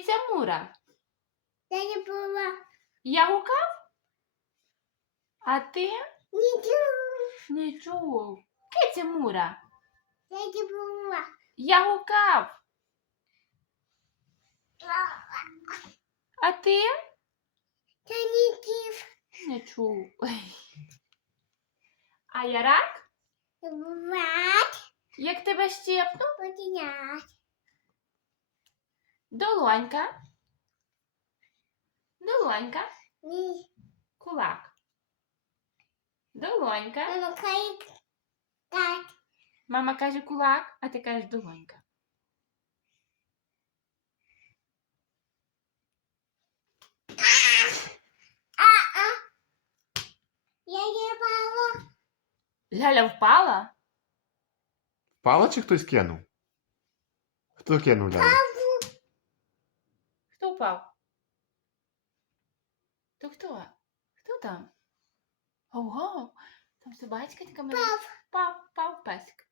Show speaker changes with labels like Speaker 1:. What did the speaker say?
Speaker 1: Киця Мура.
Speaker 2: Я не була.
Speaker 1: Я гукав? А ти?
Speaker 2: Нічого.
Speaker 1: Не чув. Киця Мура.
Speaker 2: Я не була.
Speaker 1: Я гукав. А ти?
Speaker 2: Та не кіф.
Speaker 1: Не чув. А я рак?
Speaker 2: Бувать.
Speaker 1: Як тебе щепну?
Speaker 2: Подінять.
Speaker 1: Долонька. Долонька.
Speaker 2: Ні.
Speaker 1: Кулак. Долонька.
Speaker 2: Мама каже так.
Speaker 1: Мама каже кулак, а ти кажеш долонька.
Speaker 2: Я не бала.
Speaker 1: Ляля впала?
Speaker 3: Впала чи хтось кинув? Хто кинув лялю?
Speaker 1: Хто впав? То хто? Хто там? Ого, там собачка така мила. Пав песик.